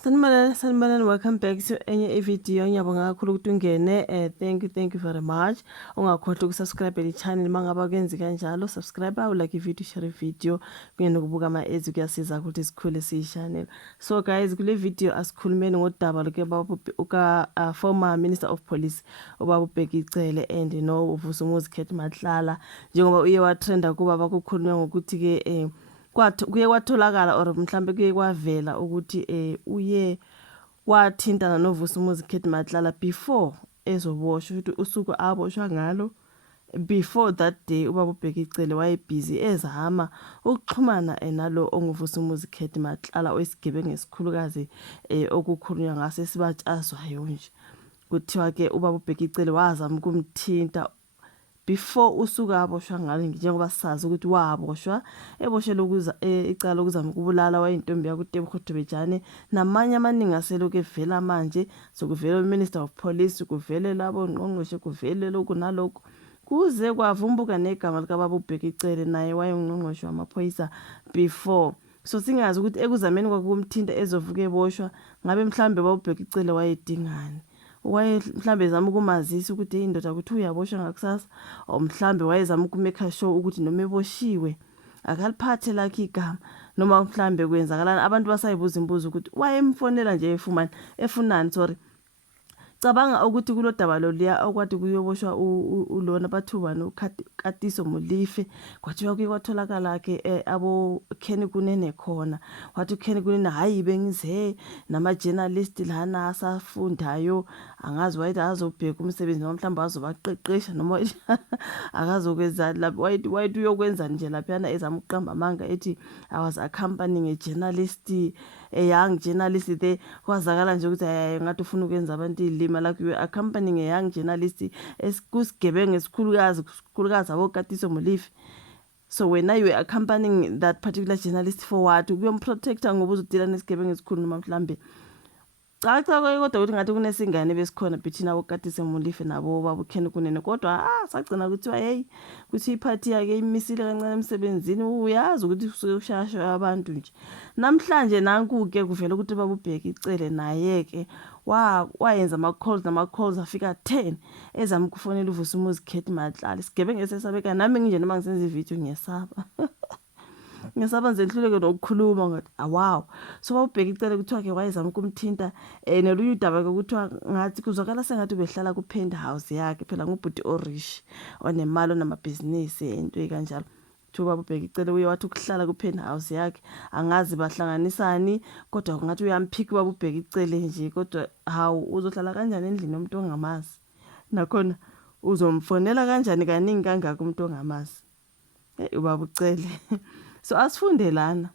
Sanibonani, welcome back to enye video. Ngiyabonga kakhulu ukuthi ungene. Thank you very much. Ungakhohlwa ukusubscribe le-channel mangaba kenzi kanjalo. Subscribe, like i-video, share i-video. Kunye nokubuka ama-ads kuyasiza ukuthi sikhule siyi-channel. So guys, kule video asikhulumeni ngodaba luka former Minister of Police ubaba uBheki Cele and uVusumuzi Khethi Matlala, njengoba uye watrenda kuba bakukhulunywa ngokuthi ke kuye kwatholakala or mhlambe kuye kwavela ukuthi uye wathintana noVusumuzi Khethi Matlala before ezoboshwa, ukuthi usuku aboshwa ngalo. Before that day ubaba uBheki Cele wayebusy ezama ukuxhumana nalo onguVusumuzi Khethi Matlala oyisigebengu esikhulukazi okukhulunywa ngaso esibatshazwayo nje. Kuthiwa ke ubaba uBheki Cele wazama ukumthinta before usuka aboshwa ngalo, njengoba sazi ukuthi waboshwa eboshelwe icala lokuzama ukubulala wayintombi yakuTebogo Debejane namanye amaningi aseloku evela manje. Sokuvela uMinister of Police, kuvele labo ngqongqoshe, kuvele lokhu nalokhu, kuze kwavumbuka negama likababa uBheki Cele, naye wayengqongqoshe wamaphoyisa before. So singazi ukuthi ekuzameni kwakumthinta ezovuka eboshwa ngabe mhlambe baba uBheki Cele wayedingani. Mhlambe ezama ukumazisa ukuthi indoda ukuthi uyaboshwa ngakusasa, or mhlambe wayezama ukumeka sure ukuthi noma eboshiwe akaliphathe lakhe igama, noma mhlambe kwenzakalana. Abantu basayibuza imibuzo ukuthi wayemfonela nje efunani cabanga ukuthi kulodaba loliya okwathi kuyoboshwa ulona bathubani uKatiso Molefe, kwathiwa kuye kwatholakala ke abo Kenny Kunene khona. Wathi uKenny Kunene hayi bengize nama-journalist lana asafundayo, angazi wayethi azobheka umsebenzi noma mhlawumbe azobaqeqesha noma akazokwenza lapho. Wayethi uyokwenza nje laphana ezama ukuqamba amanga ethi I was accompanying a journalist, a young journalist there. Kwazakala nje ukuthi ngathi ufuna ukwenza abantu ilima, like you were accompanying a young journalist esikusigebengu esikhulukazi aboKatiso Molefe. So when you were accompanying that particular journalist for what? Ukuyomprotecta ngoba uzodila nesigebengu esikhulu noma mhlambe cha kodwa ukuthi ngathi kunesingane besikhona between aboKatiso Molefe nabo baba uKenny Kunene. Kodwa sagcina kuthiwa hey, kuthi iphathi yake imisile kancane emsebenzini. Uyazi ukuthi usushasha abantu nje. Namhlanje nanku-ke kuvela ukuthi baba uBheki Cele naye ke wayenza ama-calls afika 10 ezama ukufonela uVusumuzi Khethi Matlala. Isigebengu esesabeka nami nje noma ngisenza ivideo ngiyasaba. Ngisaba nje ngihluleke nokukhuluma ngathi wow. So baba uBheki Cele kuthiwa ke wayezama ukumthinta nelunye udaba ke kuthiwa ngathi kuzwakala sengathi ubehlala ku-penthouse yakhe phela ngubhuti orish onemali onamabhizinisi into kanjalo. Baba uBheki Cele uye wathi ukuhlala ku-penthouse yakhe angazi bahlanganisani, kodwa ngathi uyamphika baba uBheki Cele nje. Kodwa hawu, uzohlala kanjani endlini yomuntu ongamazi? Nakhona uzomfonela kanjani kaningi kangaka umuntu ongamazi? Ubaba uCele. So asifunde lana.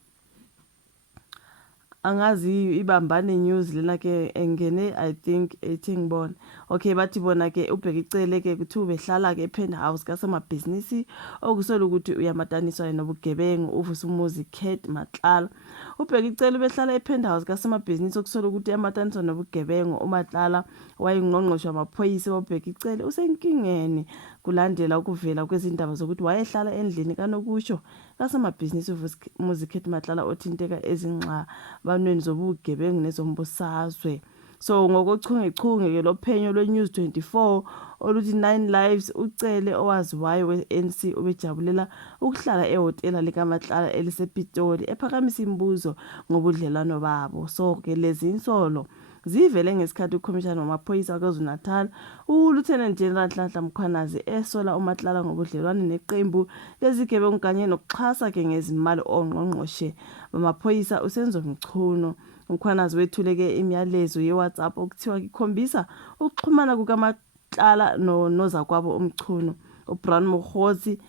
Angazi ibambane news lena ke engene I think ethi ngibona. Okay, bathi bona ke uBheki Cele ke kuthi ubehlala ke penthouse kasamabhizinisi okusolo ukuthi uyamataniswa nobugebengu uVusumuzi Khethi Matlala. uBheki Cele ubehlala epenthouse kasamabhizinisi okusolo ukuthi uyamataniswa nobugebengu. uMatlala wayengqongqoshe wamaphoyisa. uBheki Cele usenkingeni kulandela ukuvela kwezindaba zokuthi wayehlala endlini kanokusho kasamabhizinisi uVusumuzi Khethi Matlala othinteka ezingxabanweni zobugebengu nezombusazwe. So ngokochungechunge ke lophenyo lweNews 24 oluthi 9 Lives, uCele owaziwayo we-ANC ubejabulela ukuhlala ehhotela likaMatlala elisePitoli ephakamisa imibuzo ngobudlelwano babo. So ke lezi insolo zivele ngesikhathi uCommissioner wamaphoyisa kwaZulu-Natal uLieutenant General Nhlanhla Mkhwanazi esola uMatlala ngobudlelwano neqembu lezigebengu kanye nokuxhasa ke ngezimali ongqongqoshe bamaphoyisa uSenzo Mchunu. uMkhwanazi wethuleke imiyalezo yeWhatsApp okuthiwa ikhombisa ukuxhumana kukaMatlala nozakwabo uMchunu, uBrown Mokgotsi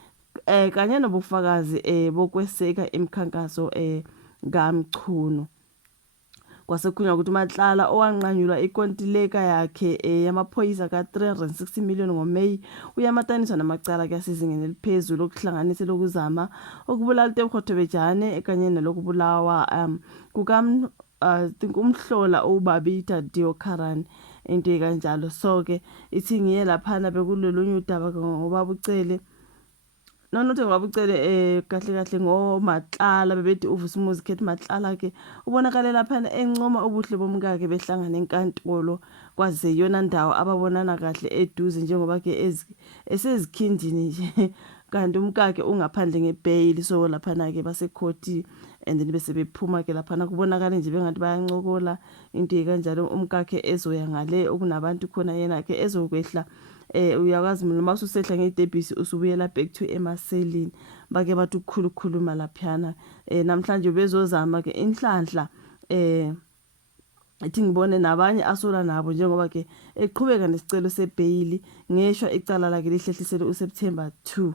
kanye nobufakazi bokweseka imikhankaso kaMchunu. Kwasekhunywa ukuthi uMatlala owanqanyulwa ikontileka yakhe yamaphoyisa ka-360 million ngoMeyi uyamataniswa namacala kasezingeni eliphezulu okuhlanganisa lokuzama ukubulala uTebogo Debejane kanye nelokubulawa umhlola uBabita Deokaran into kanjalo. So ke ithi ngiye laphana bekulolunye udaba ngobaba uCele Nonothi ngoba ucele kahle kahle ngoMatlala bebethi uVusumuzi Khethi Matlala ke ubonakale lapha encoma ubuhle bomkakhe behlangana enkantolo kwaze yona ndawo ababonana kahle eduze njengoba ke esezikhindini nje kanti umkakhe ungaphandle ngebail so lapha na ke basekhoti and then bese bephuma ke lapha na kubonakala nje bengathi bayancokola into kanjalo umkakhe ezoya ngale okunabantu khona yena ke ezokwehla uyakwazi noma ususehla ngedebhisi usubuyela back to emaselini bake bathi ukukhulukhuluma laphana namhlanje bezozama ke inhlanhla ethi ngibone nabanye asola nabo njengoba ke eqhubeka nesicelo sebail ngeshwa icala lakhe lihlehlisele uSeptember 2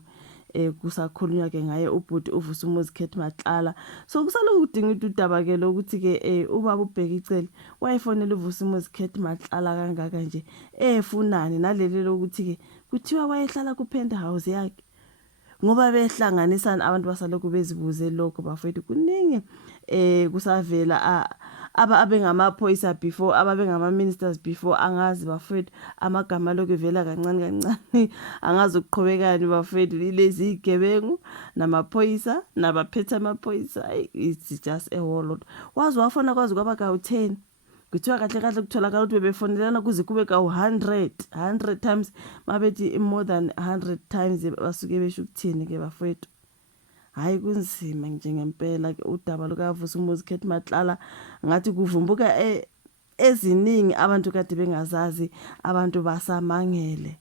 kusakhulunywa ke ngaye ubhuti uVusumuzi Khethi Matlala so kusaloku kudinga udaba ke lokuthi ke ubaba ubheka icele wayefonela uVusumuzi Khethi Matlala kangaka nje efunani naleli lokuthi ke kuthiwa wayehlala ku penthouse yakhe ngoba behlanganisana abantu basaloku bezibuze lokho bafethu kuningi kusavela abengamaphoyisa before ababengama ministers before angazi bafethu amagama lokho vela kancane kancane angazi ukuqhubekani bafethu lezi igebengu namaphoyisa nabaphethe amaphoyisa it's just a whole lot wazi wafona kwazi kwaba ka 10 kuthiwa kahle kahle kutholakala ukuthi befonelana kuze kube ka 100 times mabethi more than 100 times basuke besho ukuthini ke bafethu hayi kunzima njengempela ke udaba lukaVusumuzi Khethi Matlala ngathi kuvumbuka eziningi abantu kade bengazazi abantu basamangele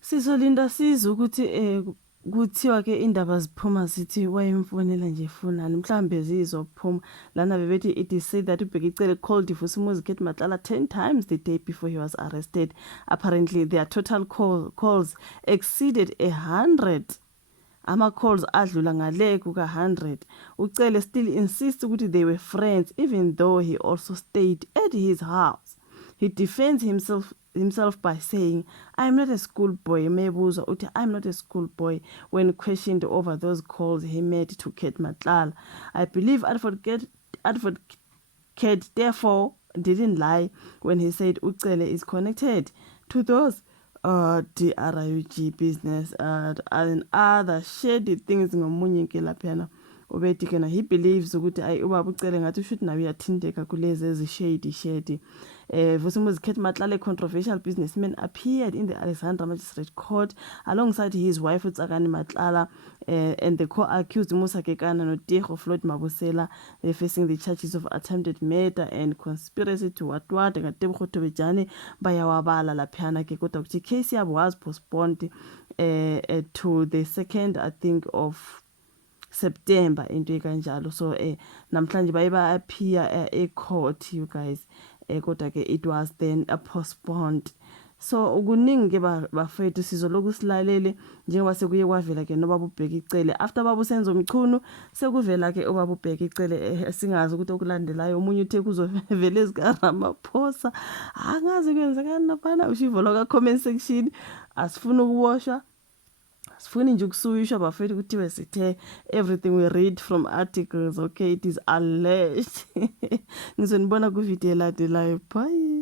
sizolinda siza ukuthi kuthiwa ke indaba ziphuma sithi wayemfonela nje funani mhlambe zizophuma lana bebethi it is said that uBhekicele called uVusumuzi Khethi Matlala 10 times the day before he was arrested. Apparently their total calls exceeded 100. Ama-calls adlula ngale kuka 100. Ucele still insists ukuthi they were friends even though he also stayed at his house. He defends himself by saying, I'm not a schoolboy. Mebuza uthi I'm not a schoolboy when questioned over those calls he made to Khethi Matlala. I believe Advocate therefore didn't lie when he said Ucele is connected to those DRUG business and other shady things ngomunye ke laphana ubethi ke na he believes ukuthi ayi ubaba Ucele ngathi ushuthi nawe uyathindeka kulezi ezishady Vusumuzi Khethi Matlala, controversial businessman, appeared in the Alexandra Magistrate Court alongside his wife Utsakani Matlala and the co-accused Musa Kekana no Tego Floyd Mabusela. They're facing the charges of attempted murder and conspiracy to watwat ngatebgo tobejane bayawabala laphana ke kodwa ukuthi case yabo was postponed to the 2nd I think of September into ekanjalo so namhlanje bayiba appear court you guys kodwa ke it was then postponed so ukuningi ke bafethu sizoloku silalele njengoba sekuye kwavela ke nobaba uBhekicele after baba usenzo Mchunu sekuvela ke obaba uBhekicele singazi ukuthi okulandelayo umunye uthe kuzovela ezikaRamaphosa angazi kwenzekani naphana ushivola ka comment section asifuna ukuwasha sifuni nje ukusuyisha bafethu kuthiwe sithe everything we read from articles okay it is alleged ngizonibona ku video elandelayo bye.